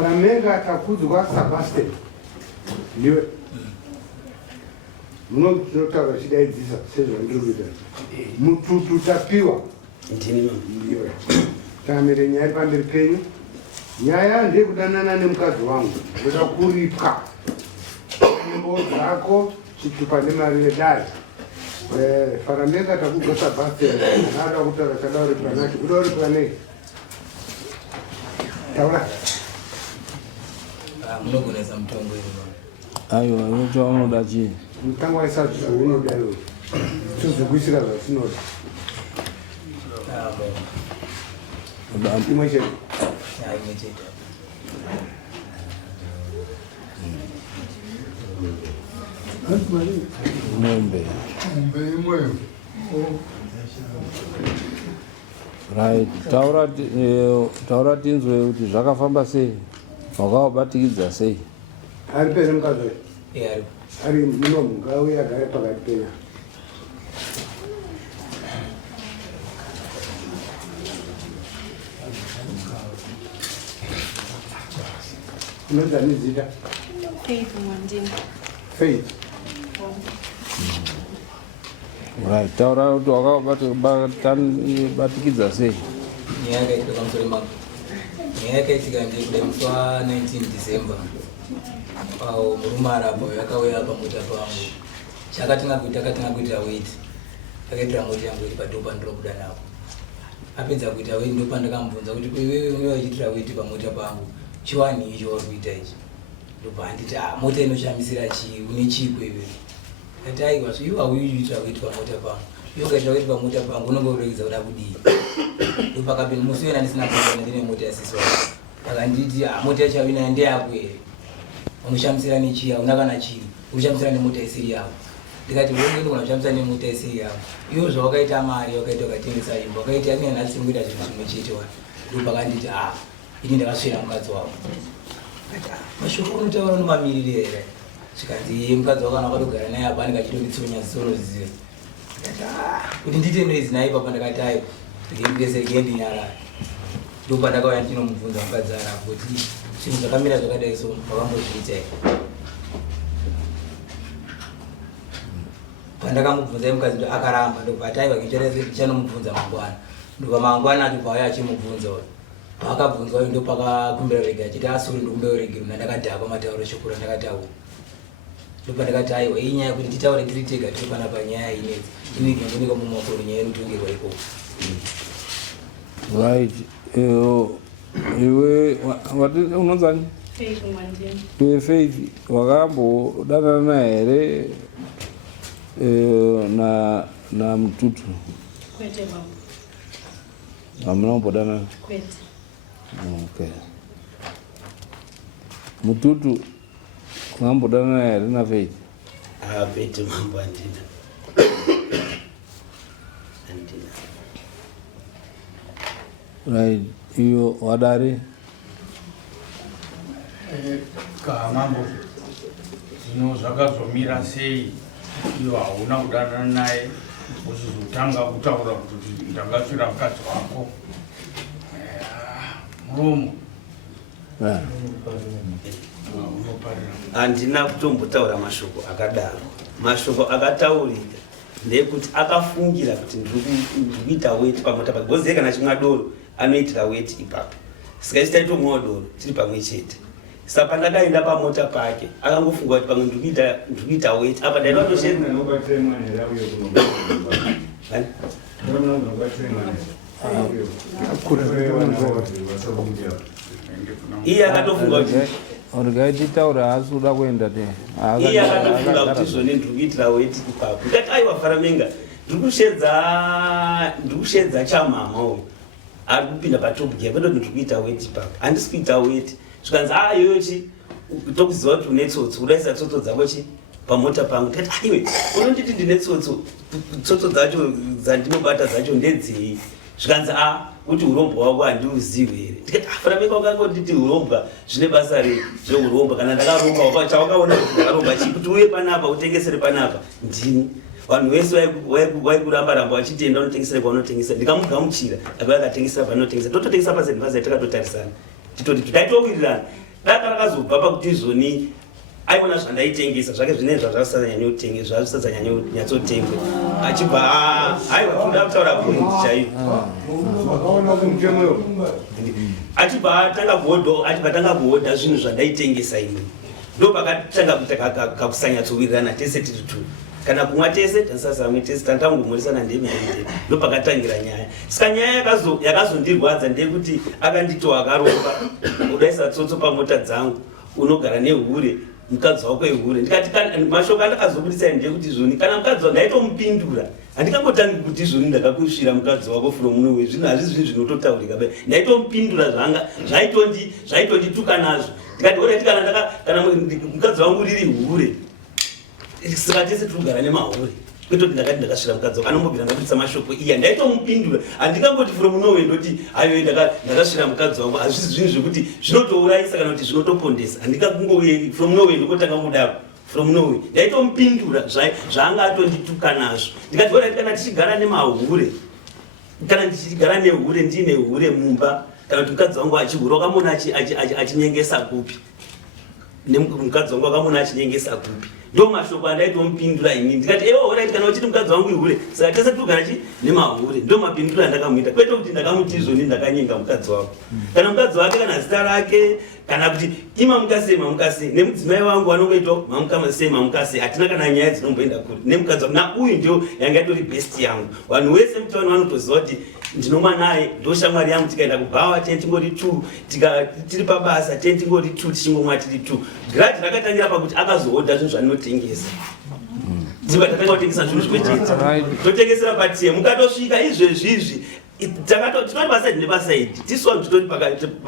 Faramenga atakudzwa Sebastian ndiwe munotaura chidaidzisa sezvandiri mututu tapiwa ndiwe tamire nyaya pamberi penyu. Nyaya ndeyekudanana nemukadzi wangu, ndoda kuripwa nyimbo dzako chitupa nemari yedare. Faramenga atakudzwa Sebastian anoda kutaura chada uripwa nacho. Kuda uripwa nei? Taura. Munogoneza mutongo iri bwana. Aiwa, unoita unoda chii? Mutango waisati zvaunoda iwe. Tozokwisira zvasinoda. Imwe chete. Imwe chete. Mombe. Mombe imweyo. Right. Taura tinzwe kuti zvakafamba sei? Wakawabatikidza sei? Ari pere mukadzi wacho? Ari. Ari munomu ngauye agare pakati penya. Unonzi nezita? Faith Mwandini. Faith. Right. Taura kuti wakabatikidza sei? Nyaya yakaitika pamusoro mako. Nyaya yakaitika ndekuda musi wa19 December. Murumara apo yakauya pamota pangu. Chakatinga kuita wait. Akaitira mota yangu iri padhopa ndinobuda napo. Apedza kuita wait ndo pandakamubvunza kuti wewe unenge uchiitira wait pamota pangu. Chiwani icho uri kuita ichi. Ndobva anditi mota inoshamisira chii, une chiko iwe. Kati aiwa so iwe auyiita wait pamota pangu. Iwe ukaita wait pamota pangu unenge uroidza kuda kudii. Ndopakapinda musi wena ndisina kuona ndine mota yasisi wangu. Akanditi mota yacho ina ndeyako ere. Unoshamisira nechii, hauna kana chii. Unoshamisira nemota isiri yako. Ndikati wewe ndiye unoshamisira nemota isiri yako. Iwe zvawakaita mari wakaita ukatengesa imba. Wakaita ani anasi ngoita zvinhu zvimwe chete wa. Ndopakanditi ini ndakasvera mukadzi wako. Mashoko unotaura nomamiriri here. Zvikanzi mukadzi wako akatogara naye apa ndikachitonditsonya zisono zizive. Kuti ndite noizi naye papa ndakati aiwa ndingese gendi nyara. Ndopandakauya ndinomubvunza mukadzi ara kuti zvinhu zvakamira zvakadai so wakambozviita here. Pandakamubvunza mukadzi ndo akaramba ndobva ati aiwa ndichanomubvunza mangwana. Ndobva mangwana ndobva auya achimubvunza pakabvunzwa ndo pakakumbira rega achiti asuri ndikumbira rega mna ndakadhakwa matauro shukura ndakataura. Ndopa ndakati aiwa inyaya kuti titaure tiri tega tiri pana panyaya inedzi. Inenge ndoneka mumaoko nyaya inotongerwa ikoko. Right. Iwe unonzani? Faith Mwandini. Iwe Faith wakambodanana here na Mtutu? Kwete baba. Hamuna kumbodanana? Kwete. Okay. Mtutu wakambodanana here na Faith? Pete mambo andina. Right. Iyo wadari? Mambo zvino zvakazomira sei iwo hauna kudanana naye uchizotanga kutaura kuti ndakasvira mukadzi wako muromo handina kutombotaura mashoko akadaro. Mashoko akataurika ndekuti akafungira kuti ndiri kuita weti pamota pake goziye kana chimwe doro anoitira weti ipapo saka chitaitoumwewo doro tiri pamwe chete. Saka pandakaenda pamota pake akangofunga kuti pamwe ndiri kuita weti apa ndaida iye akatofunga kuti urikaititaura asi uda kuenda te iye akatofunga kuti zvone ndiri kuitira weti ipapo. Ndikati aiwa Faramenga ndiri kushedza chamama uyu ari kupinda patopic yakatoti ndiri kuita weti ipapo handisi kuita weti. Zvikanzi iyochi tokuziva kuti une tsotso udaisa tsotso dzako chi pamota pangu. Tati aiwe unonditi ndine tsotso dzacho dzandinobata dzacho ndedzei. Zvikanzi kuti urombo wako handiuzivi here. Ndikati Faramenga wakangonditi uromba zvine basa zveuromba kana ndakaromba chawakaona kuti ndakaromba chii kuti uye panapa utengesere panapa ndini. Vanhu vese vaikuramba-ramba vachitenda unotengesera paunotengesera. Ndikamugamuchira apa akatengesera paanotengesera tototengesa paseti takatotarisana titoti taitowirirana daka rakazobva pakuti izvoni aiona zvandaitengesa zvake zvinenge zvazvisadzanyanyatsotengwe achibva aiwa toda kutaura point chaiyo achibva atanga kuhodha zvinhu zvandaitengesa imi ndo pakatanga kuita kakusanyatsowirirana tese tiri tu kana kumwa tese tasasamwe tese tandangomurisana ndemende ndo pakatangira nyaya saka nyaya yakazondirwadza ndekuti akandito akaromba udaisa tsotso pamota dzangu unogara nehure mukadzi wako ehure ndikati mashoko andakazobudisa ndekuti zvoni kana mukadzi wako ndaitomupindura handikangotangi kuti zvoni ndakakusvira mukadzi wako from nowhere zvinhu hazvisi zvinhu zvinototaurika ndaitomupindura zvanga zvaitondituka nazvo ndikati orati kana mukadzi wangu riri hure saka tese tirikugara nemahure kwetoti ndakati ndakasvira mukadzi wako anombobvira ndabudisa mashoko iya ndaitomupindura handingangoti from nowhere ndoti aiwe ndakasvira mukadzi wangu hazvisi zvinhu zvekuti zvinotourayisa kana kuti zvinotopondesa handingakungouye from nowhere ndokotanga kudaro from nowhere ndaitomupindura zvaanga atondituka nazvo ndikati orati kana tichigara nemahure kana ndichigara nehure ndiine hure mumba kana kuti mukadzi wangu achihura wakamona achinyengesa kupi nemukadzi wangu wakamona achinyengesa kupi ndo mashoko andaitomupindura ini ndikati orati kana uchiti mukadzi wangu ihure saka tese tirikugara nemahure ndo mapindura andakamuita kwete kuti ndakamuti izvoni ndakanyenga mukadzi wako kana mukadzi wake kana zita rake kana kuti imamukase nemudzimai wangu wanongoitawo mamukase hatina kana nyaya dzinomboenda kuri nemukadzi wangu nauyu ndio yanga itori best yangu vanhu vese mutaoni vanotoziva kuti ndinomwa naye ndo shamwari yangu tikaenda kubhawa tingori 2 tiri pabasa tingori 2 tichingomwa tiri 2 gradi rakatangira pakuti akazohodha zvinhu zvaninotengesa dzimba tatanga kutengesa zvinhu zvimwechete totengesera patiye mukatosvika izvezvizvi tinoti basaidi nebasaidi tiswa titori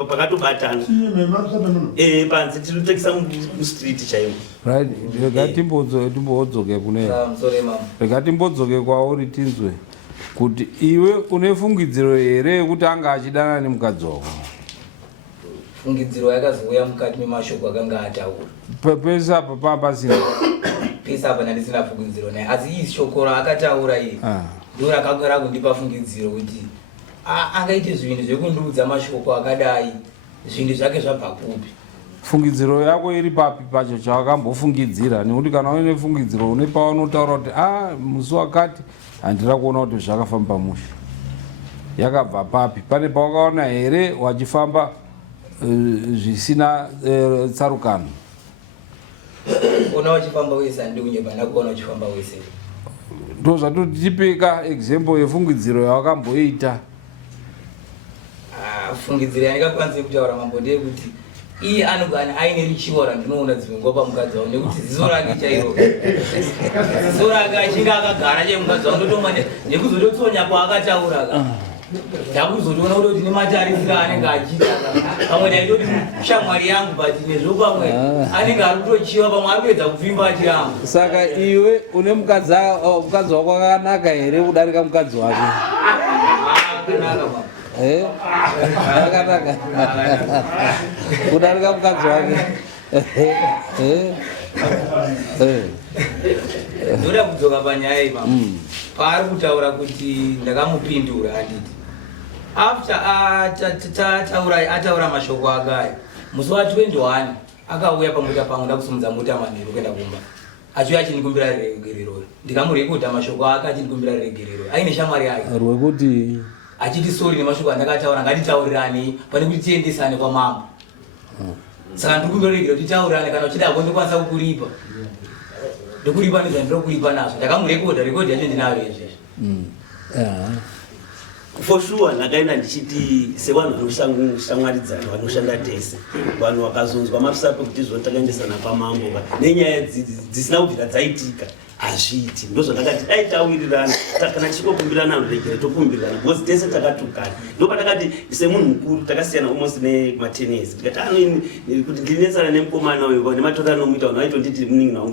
pakatobatana panze tinotengesa mustreet chaimo right rega timbodzoke kwauri tinzwe kuti iwe une fungidziro here yekuti anga achidana nemukadzi wako fungidziro yakazouya mukati memashoko akanga ataura pese apa pasina pese apa ndandisina fungidziro naye asi ii shoko raakataura iri ndo rakagara kundipa fungidziro kuti angaite zvinhu zvekundiudza mashoko akadai zvinhu zvake zvabva kupi fungidziro yako iri papi pacho chawakambofungidzira nekuti kana uine fungidziro une paunotaura kuti musi wakati handira kuona kuti zvakafamba mushe yakabva papi pane pawakaona here wachifamba zvisina tsarukano ona wachifamba wese handikunyepa ndakuona wachifamba wese ndo zvatoti tipeka example yefungidziro yawakamboita fungidziro yandingakwanise kutaura mambo ndeyekuti iye anogana aine richiwa randinoona dzimwe nguva pamukadzi wavo nekuti ziso rake chairo ziso rake achinge akagara chemukadzi wavo ndotomwa nekuzototsonya kwaakataura ndakuzotoona kuti ndine matarisiro anenge achiita pamwe ndaitoti shamwari yangu but nezvo pamwe anenge ari kutochiva pamwe ari kuedza kupfimba achiramba saka iwe une mukadzi wako akanaka here kudarika mukadzi wake akanaka akanaka kudarika mukadzi wake ndoda kudzoka panyaya ipapo paari kutaura kuti ndakamupindura aditi after ataura mashoko akaya musi wa21 akauya pamuta pangu ndakusumudza muta manheru kuenda kumba achiuya achinikumbira regerero ndikamurekodha mashoko ake achinikumbira regerero aine shamwari yake rwekuti achiti sori nemashoko andakataura ngatitaurirane pane kuti tiendesane kwamambo saka ndikumbira regerero titaurirane kana uchida kundikwanisa kukulipa ndikulipa nezvandinokulipa nazvo ndakamurekodha rekodhi yacho ndinayo izvezvi for sure ndakaenda ndichiti sevanhu vanoshamwaridzana vanoshanda tese vanhu vakazonzwa marusape kuti izvoni takaendesana pamambo nenyaya dzisina kubvira dzaitika hazviiti ndo zvandakati dai tawirirana kana tichikokumbirana ruregere tokumbirirana because tese takatukana ndo patakati semunhu mukuru takasiyana almost nematenesi ndikati kuti ndinesana nemukomana uyo nematora anomuita vanhu vaitonditi munin'ina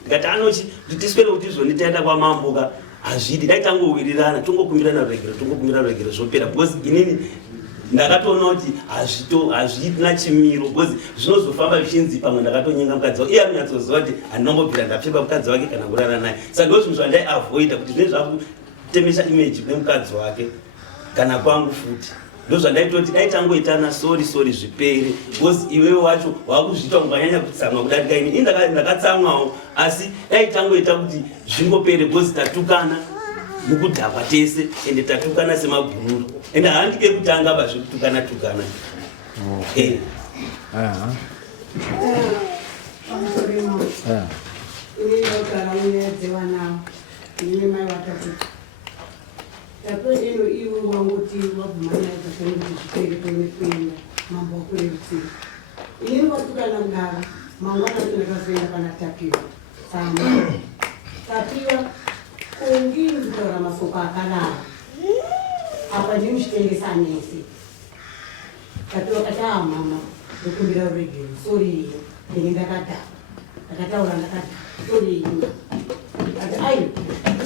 ndikati anochi kuti tiswere kuti izvoni taenda kwamamboka hazvidi dai tangowirirana tongokumbirana regere zvopera because inini ndakatoona kuti hazvina chimiro because zvinozofamba zvichinzi pamwe ndakatonyenga mukadzi wake iye anonyatsoziva kuti handinombobvira ndapfepa mukadzi wake kana kurara naye saka ndo zvinhu zvandaiavoida kuti zvinenge zvakutemesa image nemukadzi wake kana kwangu futi ndozvandaitoti dai tangoitana sori zvipere because iwewe wacho wakuzviita unganyanya kutsamwa kudarika ini ndakatsamwawo asi dai tangoita kuti zvingopere because tatukana mukudhakwa tese ende tatukana semabhururu ende handike kutanga bazvekutukana Tapendo iwe wangoti wabumanya kuti zvipere kwenda mambo kurevusira. Ini watukana ngara mangwana tunakazoenda kana tapiwa. Sana. Tapiwa kungi ndora masoko akanaka. Apa ndimshitengesa nesi. Tapiwa kata mama ndokumbira urege. Sorry ndakata. Ndakataura ndakata. Sorry. Ai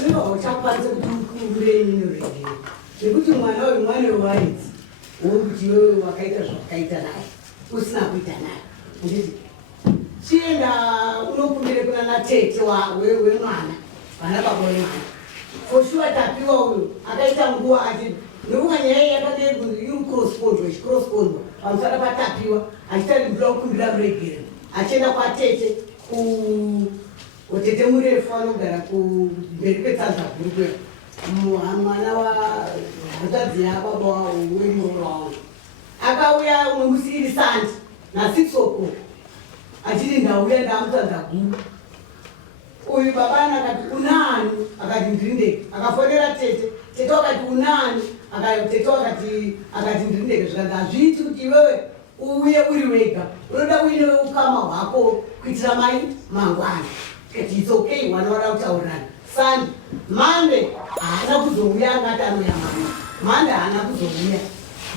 ndino uchakwanisa kuti ukureni urege. Nekuti mwana waiti wokuti wewe wakaita zvakaita naye usina kuita naye nditi chienda unokumbire kuna natete wewe mwana vana baba vemwana for sure tapiwa uyu akaita nguva ati nekukanyaya yakadei cross-pondwa pamusana patapiwa achitandibula kukumbira muregere achienda kwatete kutete murefu anogara kumberi kwetsanza guru kwevo mwana watadzi yababa wemuro wavo akauya umwe musiri sandi nasitsoko achiti ndauya ndamutadza guru uyu babana akati unani akati ndirindeke akafonera tete wakati unani tete akati ndirindeke zvikanzi hazviiti kuti iwewe uye uri wega unoda uine ukama hwako kuitira mai mangwana kati it's okay wana wada kutaurirana sandi mande haana kuzouya angati anoya mande haana kuzouya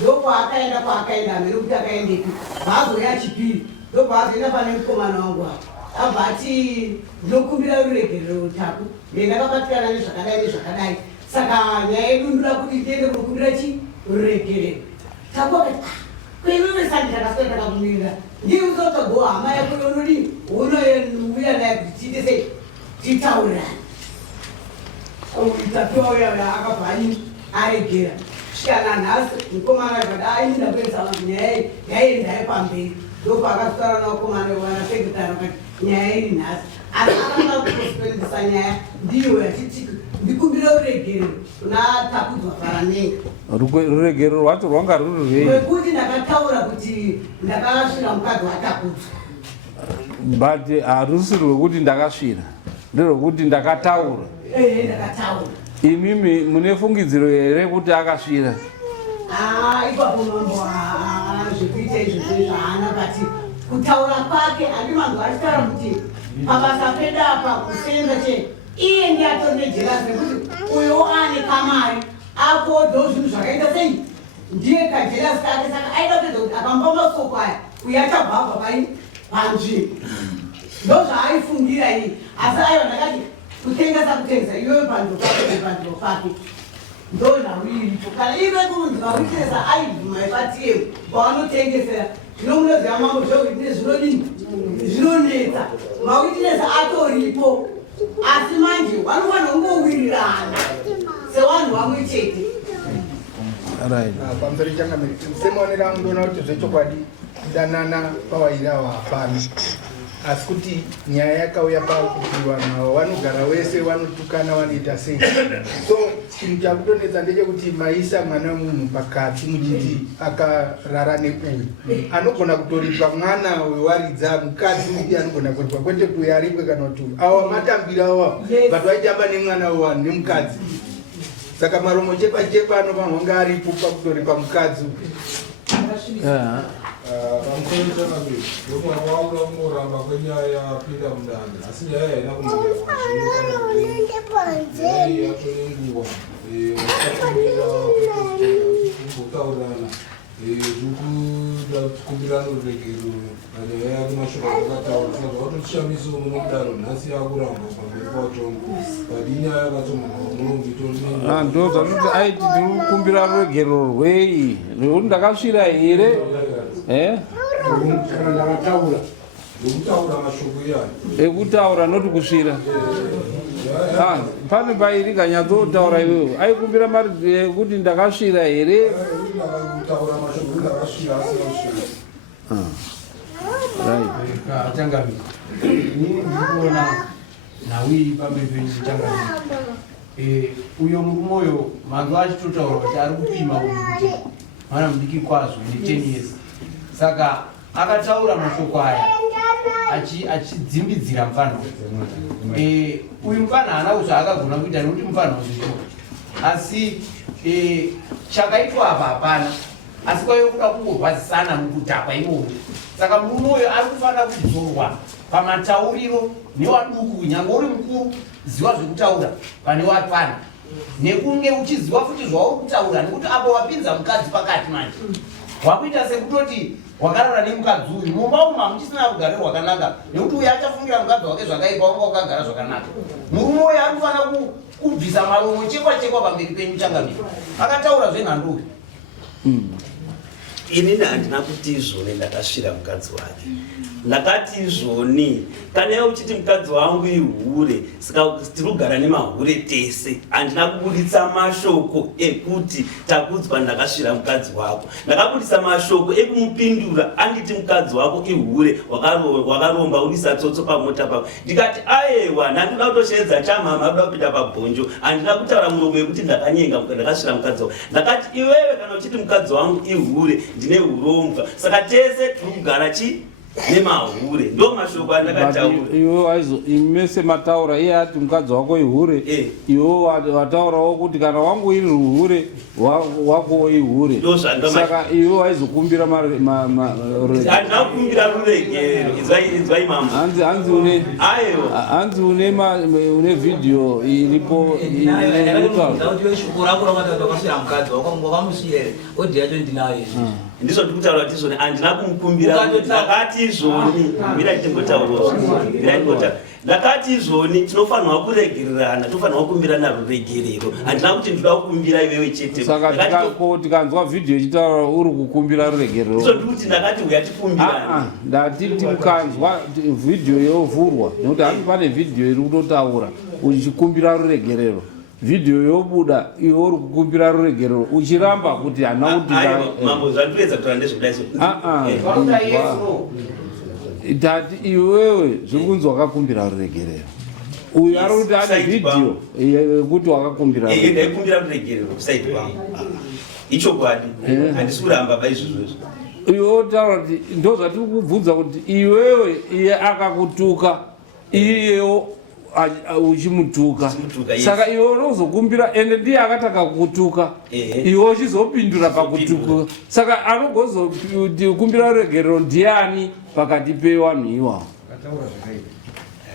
ndokwaakaenda amene kuti akaendepi vaazoya chipiri ndokwazoenda pane mukomana wangu apa abva ati ndinokumbira ruregerero taku ndendakabatikana nezvakadai saka nyaya yedu ndoda kuti tiende kunokumbira chi ruregerero taku akati kweiwewe sandi takasoi takakumirira ndiye uzotogoa hama yako yonodini unouya naye kuti tiite sei titaurirane tapiwa uya akabva aregera kusvikana nhasi mukomana akati aindakuedza vanhu nyaya yaendai pamberi ndopakasara nakomana wana sekretari akati nyaya iri nhasi asi akanga kuspendisa nyaya ndiyo yachiti ndikumbira uregerero kuna takudzwa faranenga ruregerero rwacho rwanga ruri rwei wekuti ndakataura kuti ndakasvira mukadzi watakudzwa but harusi rwekuti ndakasvira nderwekuti ndakataura ndakataura imimi mune fungidziro here kuti akasvira ipapo mambo zvekuita izvozvo zvaana kati kutaura kwake handi mangu achitaura kuti pabasa pedapa kusenza che iye ndiatori nejerasi nekuti uyo ane kamari akodo zvinhu zvakaita sei ndiye kajerasi kake saka aida kuedza kuti akamba masoko aya uyo achabvabva pai panzvimbo ndo zvaaifungira iyi asi aiwa ndakati kutengesa iwewe pandiro pake ndo nhau iripo kana ive kunzi vakuitesa aibvuma ipatiyewo kwavanotengesera zvinomunoziva mambo zvokuitine zvinodini zvinonetsa makuitinesa atoripo asi manje vanofanira kungowirirana sevanhu vamwe chete pamusoro changamiri semaonero angu ndoona kuti zvechokwadi danana pawairava hapana asi kuti nyaya yakauya pakuti vanhu vanogara wese vanotukana vanoita sei so chinhu chakutonetsa ndechekuti maisa mwana munhu pakati muchiti akarara neuyu anogona kutoripwa mwana wewaridza mukadzi uti anogona kuripwa kwete kuya aripwe kana kuti awa matambira awa but vaitamba nemwana wevanhu nemukadzi saka maromo chepa anovanhwanga aripo pakutoripa mukadzi pamusoro changamiri ndomwana wangu unoramba kwenyaya yapinda mundani asi nyaya haina kumboyai yacho nenguva vasakumbira kumbotaurirana zvekukumbirana ruregerero nanyaya yake mashoko akataura saka vatochishamisa uno nokudaro nhasi yakuramba pamberi kwatongo kadi inyaya yakatomana ndo zvatuti aiti ndikukumbira ruregerero rwei nekuti ndakasvira here kana ndakataura Ndokutaura mashoko iyani. Ekutaura noti kusvira. Pane pairi kanyatsotaura iwewe. Aikumbira mari kuti ndakasvira here? Ndakutaura mashoko ndakasvira asina kusvira. Right. Changamire. Ini ndikuona nawi pamberi penyu Changamire. Uyo murume uyo mangu achitotaura kuti ari kupima kuti mwana mudiki kwazvo ine 10 years. Saka akataura mashoko aya achidzimbidzira mufana. Uyu mufana haana zvaakagona kuita nekuti mufana uzvishoka. Asi chakaitwa apa hapana. Asi kwaive kuda kungorwadzisana mukudhakwa imomo. Saka murume uyo ari kufanira kudzorwa pamatauriro newaduku kunyange uri mukuru ziva zvekutaura pane wapana. Nekunge uchiziva futi zvauri kutaura nekuti apo wapinza mukadzi pakati manje. Wakuita sekutoti wakarara nemukadzi uyu mumba umu hamuchisina rugare rwakanaka nekuti uyu achafungira mukadzi wake zvakaipa wanga wakagara zvakanaka. Murume uyu ari kufanira kubvisa maromo chekwa pamberi penyu Changamire. Akataura zvenhanduke. Inini handina kuti izvoni ndakasvira mukadzi wake. Ndakati izvoni kana iwe uchiti mukadzi wangu ihure saka tirikugara nemahure tese. Handina kubuditsa mashoko ekuti takudzwa ndakasvira mukadzi wako. Ndakabuditsa mashoko ekumupindura anditi mukadzi wako ihure wakaromba urisa tsotso pamota pako. Ndikati ayewa ndandida kutosheedza chamama abuda kupinda pabhonjo. Handina kutaura muromo wekuti ndakanyenga ndakasvira mukadzi wako. Ndakati iwewe kana uchiti mukadzi wangu ihure ndine urombwa. Saka tese turikugara nemahure ndo mashoko andakataura. Iwe aizo imese mataura iye ati mukadzi wako ihure. Iwe wataurawo kuti kana wangu iri ruhure wako ihure. Saka iwe waizokumbira handina kukumbira ruregero. Inzwai mama. Hanzi une video iripo ndizvo ndikutaura kuti izvoni handina kumukumbira. Ndakati izvoni mira tingotaurawo ndakati izvoni tinofanirwa kuregererana, tofanirwa kukumbirana ruregerero. Handina kuti ndinoda kukumbira iwewe chete. Saka tikanzwa video ichitaura uri kukumbira ruregerero. Ndizvo ndikuti ndakati uya tikumbirane. Ndatiti mukanzwa video yovhurwa nekuti hanzi pane video iri kutotaura uchikumbira ruregerero. Video yobuda iwe uri kukumbira ruregerero uchiramba kuti hana kuti mambo zvandipedza kutaura ndezvekudai tati iwewe zviri kunzi wakakumbira ruregerero. Uyu ari kuti ane video yekuti wakakumbira ndaikumbira ruregerero kusaidi kwangu. Ichokwadi handisi kuramba paizvozvozvo. Iwe taura kuti ndo zvatiri kubvunza kuti iwewe iye akakutuka iyewo uchimutuka. Saka iwe unozokumbira ende ndiye akataka kukutuka. Iwe uchizopindura pakutuka. Saka anogozokumbira ruregerero ndiani pakati pevanhu iwavo?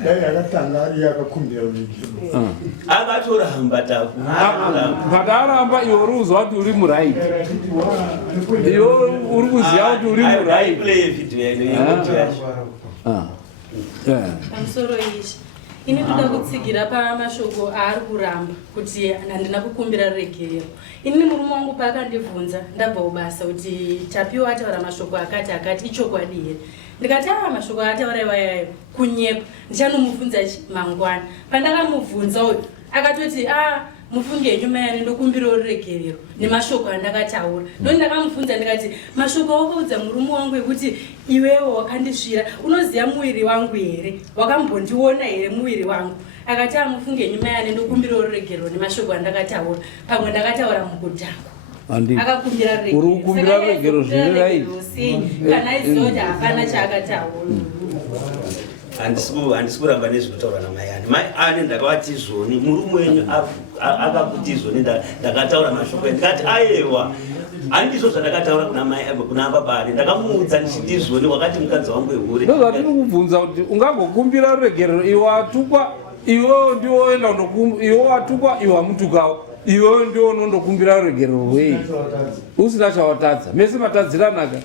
Dai akatanga iye akakumbira ruregerero. Akatoramba Pataramba iwe uri kuzwa kuti uri muraiti. Iwe uri kuziva kuti uri muraiti. Pamusoro izvi ini ndoda kutsigira pamashoko aari kuramba kuti handina kukumbira ruregerero. Ini murume wangu paakandibvunza ndabva kubasa kuti Tapiwa ataura mashoko akati ichokwadi here. Ndikati mashoko ataura iwayayo kunyepa ndichanomubvunza mangwana. Pandakamubvunza uyu akatoti mufunge nyuma yani ndokumbira ruregerero nemashoko andakataura. Ndoni ndakamubvunza ndikati mashoko wakaudza murume wangu ekuti iwewe wakandisvira unoziva muviri wangu here, wakambondiona here muviri wangu. Akati mufunge nyuma yani ndokumbira ruregerero nemashoko andakataura. Pamwe ndakataura mukudhakwa. Akakumbira ruregerero. Uri kukumbira ruregerero zviri right. Kana iziva kuti hapana chaakataura. Handisi kuramba nezvekutaura namai ane. Mai ane ndakavati izvoni murume wenyu akakuti izvoni ndakataura mashoko ndikati ayewa handizvo zvandakataura kuna baba ane. Ndakamuudza ndichiti izvoni wakati mukadzi wangu ihure. Ndo zvatiri kubvunza kuti ungangokumbira ruregerero iwe watukwa iwewo ndiwo enda iwe watukwa iwe wamutukawo iwewo ndiwo unondokumbira ruregerero rwei usina chawatadza mese matadziranaka.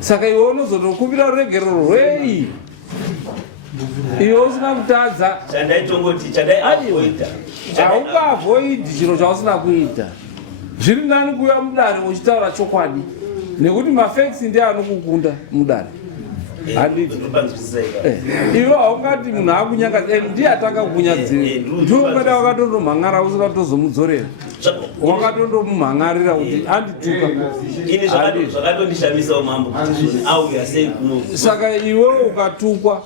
Saka iwe unozotokumbira ruregerero rwei iwe usina kutadza. Chandaitongoti chandaiavoida haukaavoidi chiro chausina kuita. Zviri nani kuuya mudare uchitaura chokwadi nekuti mafacts ndiye anokukunda mudare. iwe haungati munhu akunyangadza ndiye atanga kukunyadzira ndoungada wakatondomhangara usikatozomudzorera wakatondomumhangarira kuti andituka ini zvakatondishamisawo mambo kuti auya sei kuno saka iwewe ukatukwa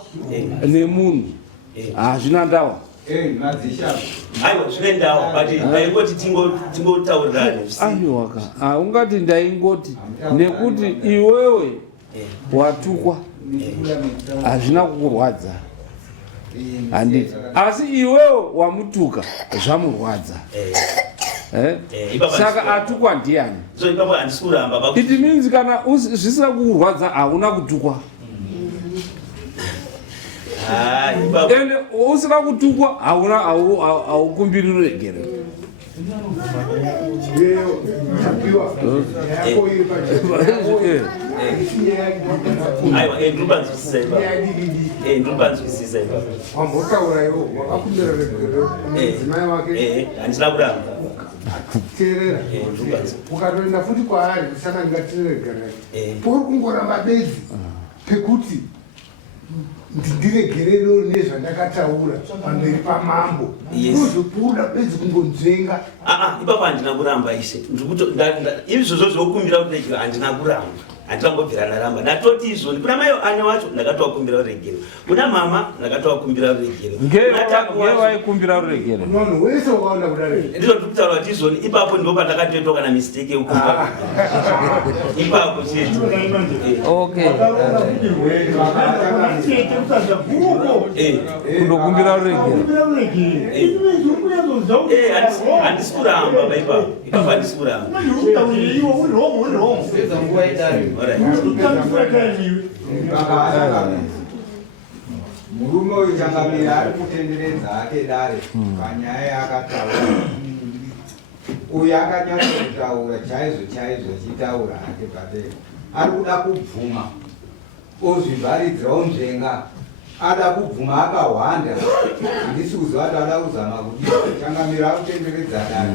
nemunhu hazvina ndawa aiwa zvine ndawa but ndaingoti tingotaurirane aiwaka ungati ndaingoti nekuti iwewe watukwa hazvina kukurwadza handiti asi iwewe wamutuka zvamurwadza saka atukwa ndiani so ipapo handisi kuramba it means kana zvisina kukurwadza hauna kutukwa ende usina kutukwa haukumbiri ruregerero aiwa ndiripanzwisisa wambotaura iwo wakakumbira regerero mudzimai wake handina kuramba teerera ukatoenda futi kwaari usana ngatiregerere uri kungoramba bedzi pekuti ndiregerero nezvandakataura pamberi pamambo uzokuda bedzi kungonzvenga ipapo handina kuramba ishe izvozvo zvokumbira kuregero handina kuramba handingambobvira ndaramba ndatoti izvoni kuna mai ane wacho ndakatowakumbira ruregero kuna mama ndakatowakumbira ruregero ngewaikumbira ruregero munhu wese wakaona kudare ndizvo ndiri kutaura kuti izvoni ipapo ndo pandakatoitwa kana mistake yekukumba ipapo chete kundokumbira ruregero handisi kuramba paipapo ipapo handisi kuramba murume uyu changamira ari kutenderedza ake dare panyaya yakataura uyu akanyatsotaura chaizvo achitaura ake padera ari kuda kubvuma ozvivharidzirawo nzvenga ada kubvuma akahwanda handisi kuziva kuti ada kuzama kuti changamira ari kutenderedza dare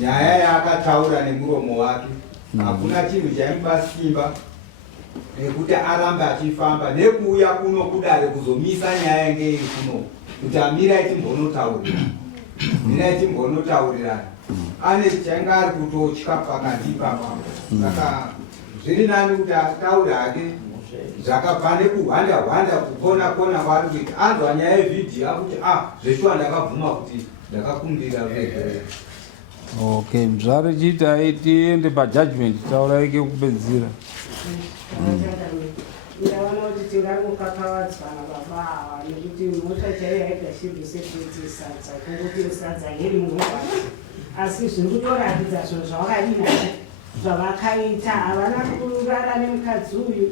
nyaya yaakataura nemuromo wake hakuna chinhu chaimupa simba nekuti arambe achifamba nekuuya kuno kudare kuzomisa nyaya ngeiri kuno kuti amirai timbonotaurirana ane chainge ari kutotya pakandipapa saka zviri nani kuti ataure hake zvakabva nekuhwanda kukona kwaari kuita anzwa nyaya yevhidhiyo akuti zveshuwa ndakabvuma kuti ndakakumbira ruregerero okay mzvare chiita tiende pajudgment tauraike kupedzira ndaona kuti tingangopapavadzwana baba ava nekuti mota chaiyo haigashirwe sekuti sadza kunguti sadza heri munhu asi zviri kutoratidza zvinhu zvavakadinazvo zvavakaita havana kurara nemukadzi uyu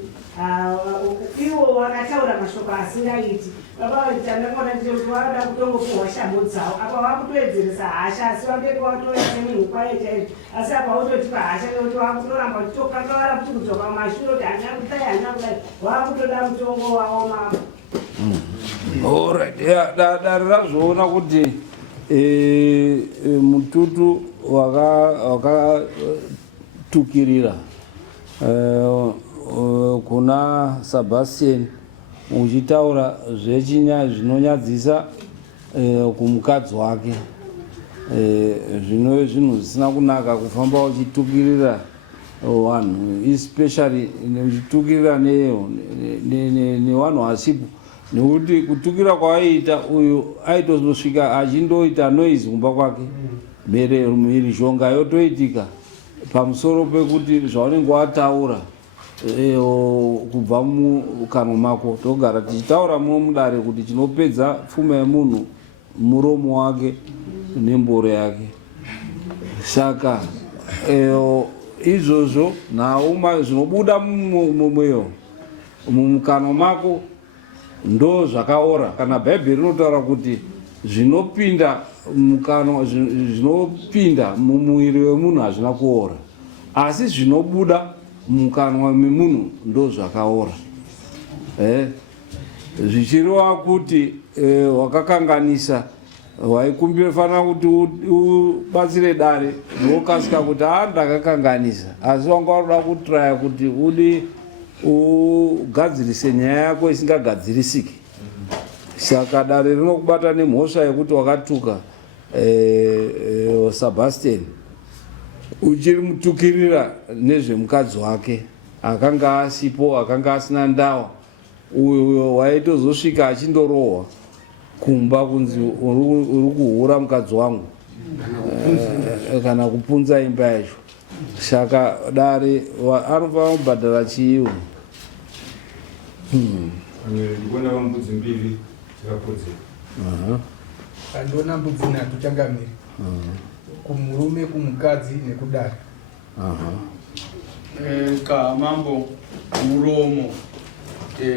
iwo wakataura mashoko asingaiti baba vaitandakaona kuti vada kutongopuhwa shambo dzavo apa vakutoedzeresa hasha asi vangeke vatoya semunhu kwaye chaizvo asi apa vototipa hasha nekuti vakutoramba uchitokakavara kuti kudzoka mashure kuti handina kudai handina kudai vakutoda mutongo wavo mama alright dare razvoona kuti mututu wakatukirira kuna Sebastian uchitaura zvechinyaya zvinonyadzisa kumukadzi wake zvinove zvinhu zvisina kunaka kufamba uchitukirira vanhu especially uchitukirira nevanhu vasipo nekuti kutukira kwaaiita uyu aitozosvika achindoita noise kumba kwake mhirizhonga yotoitika pamusoro pekuti zvaunenge wataura kubva mukanwa mako togara tichitaura muno mudare kuti chinopedza pfuma yemunhu muromo wake nemboro yake saka izvozvo nauma zvinobuda mumweyo mumukanwa mako ndo zvakaora kana bhaibheri rinotaura kuti zvinopinda mukanwa zvinopinda mumuviri wemunhu hazvina kuora asi zvinobuda mukanwa memunhu ndo zvakaora zvichireva kuti wakakanganisa waikumbira fanira kuti ubatsire dare nokasika kuti ndakakanganisa asi wanga waruda kutraya kuti udi ugadzirise nyaya yako isingagadzirisiki. Saka dare rinokubata nemhosva yekuti wakatuka Sebastian uchiri mutukirira nezvemukadzi wake akanga asipo, akanga asina ndawa, uyo waitozosvika achindorohwa kumba kunzi uri kuhura mukadzi wangu kana kupunza imba yacho. Saka dare anofanira kubhadhara chiiwo. Ndikuona mbudzi mbiri dzakakodzera. Andiona mbudzi 3 changamire. Kumurume, kumukadzi nekudare. Kamambo muromo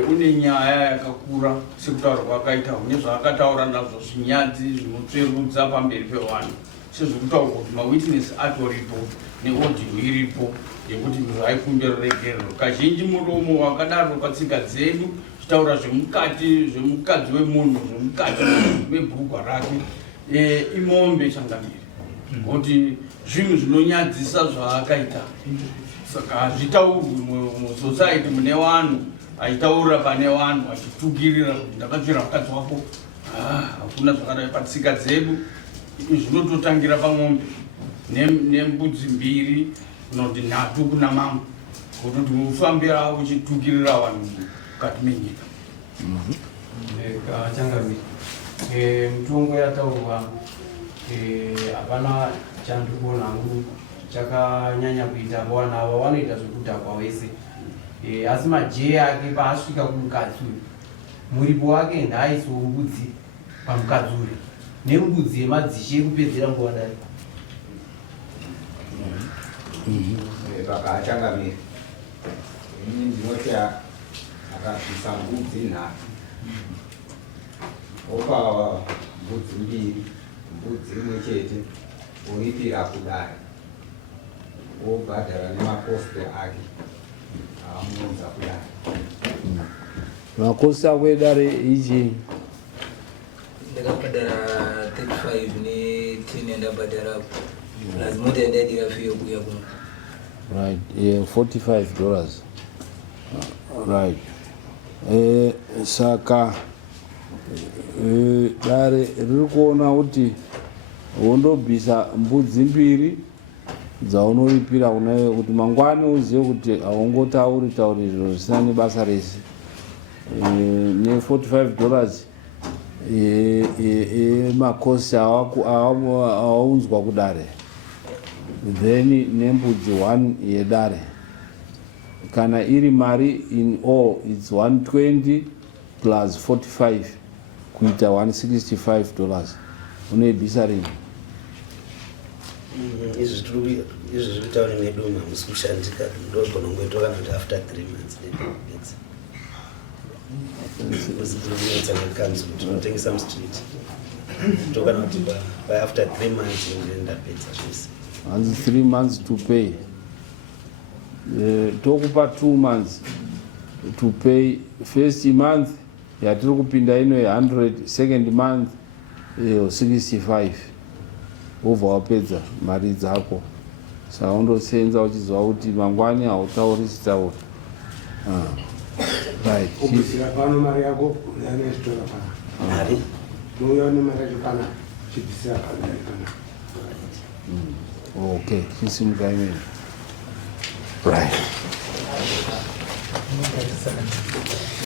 une nyaya yakakura sekutaura kwakaita une zvaakataura nazvo zvinyadzi zvinotserudza pamberi pevanhu sezvokutaura kuti mawitness atoripo neaudio iripo yekuti zvaikumbira regerero. Kazhinji muromo wakadaro katsika dzedu zvitaura zvemukati, zvemukadzi wemunhu, zvemukati mebhurugwa rake imombe changamire kuti zvinhu zvinonyadzisa zvaakaita. Saka hazvitaurwi musociety mune vanhu, achitaurira pane vanhu achitukirira kuti ndakadzvira mukadzi wako. Hakuna zvakadai patsika dzedu. Zvinototangira pamombe nembudzi 2 kunoti 3 kuna mambo kuti ufambira uchitukirira vanhu mukati menyika. Changamire mutongo yataurwa hapana chandikuona hangu chakanyanya kuita vana ava vanoita zvekudhakwa wese. Asi majee ake paasvika kumukadzi uyu, muripo wake ndaaisawo mbudzi pamukadzi uyu nembudzi yemadzishe ekupedzera nguva dai. Pakachangamira ini ndinoti akabvisa mbudzi 3 opa mbudzi 2, mbudzi 1 chete oripira kudare obhadhara nemakosti ake amunonza kudare. Makosti ako edare ichi ndakabhadhara 35 ne10 ndabhadhara lazima ndaidira fee yokuya kuno. Right, $45. Right. Saka dare riri kuona kuti wondobvisa mbudzi 2 dzaunoripira kunayo kuti mangwani uzive kuti haungotauri zviro zvisina nebasa rese. Ne$45 makosi awaunzwa kudare, then nembudzi 1 yedare. Kana iri mari in all it's 120 plus 45 kuita $165. Unoibvisa rini? Izvi zviri kutaura neduma hamusi kushandika, ndogona kungoitora kana kuti after 3 months ndepedza. Totengesa mustreet tokana kuti by after 3 months ndapedza zvese. Hanzi 3 months to pay. Tokupa 2 months to pay. First month yatiri kupinda ino 100, second month 65. Wobva wapedza mari dzako. Saka undosenza uchiziva kuti mangwani hautauri chitauro. Right. Ubvisira pano mari yako yanestora pana. Mari? Muyone mari yacho kana chibvisira pana. Okay, chisimuka imeni. Right.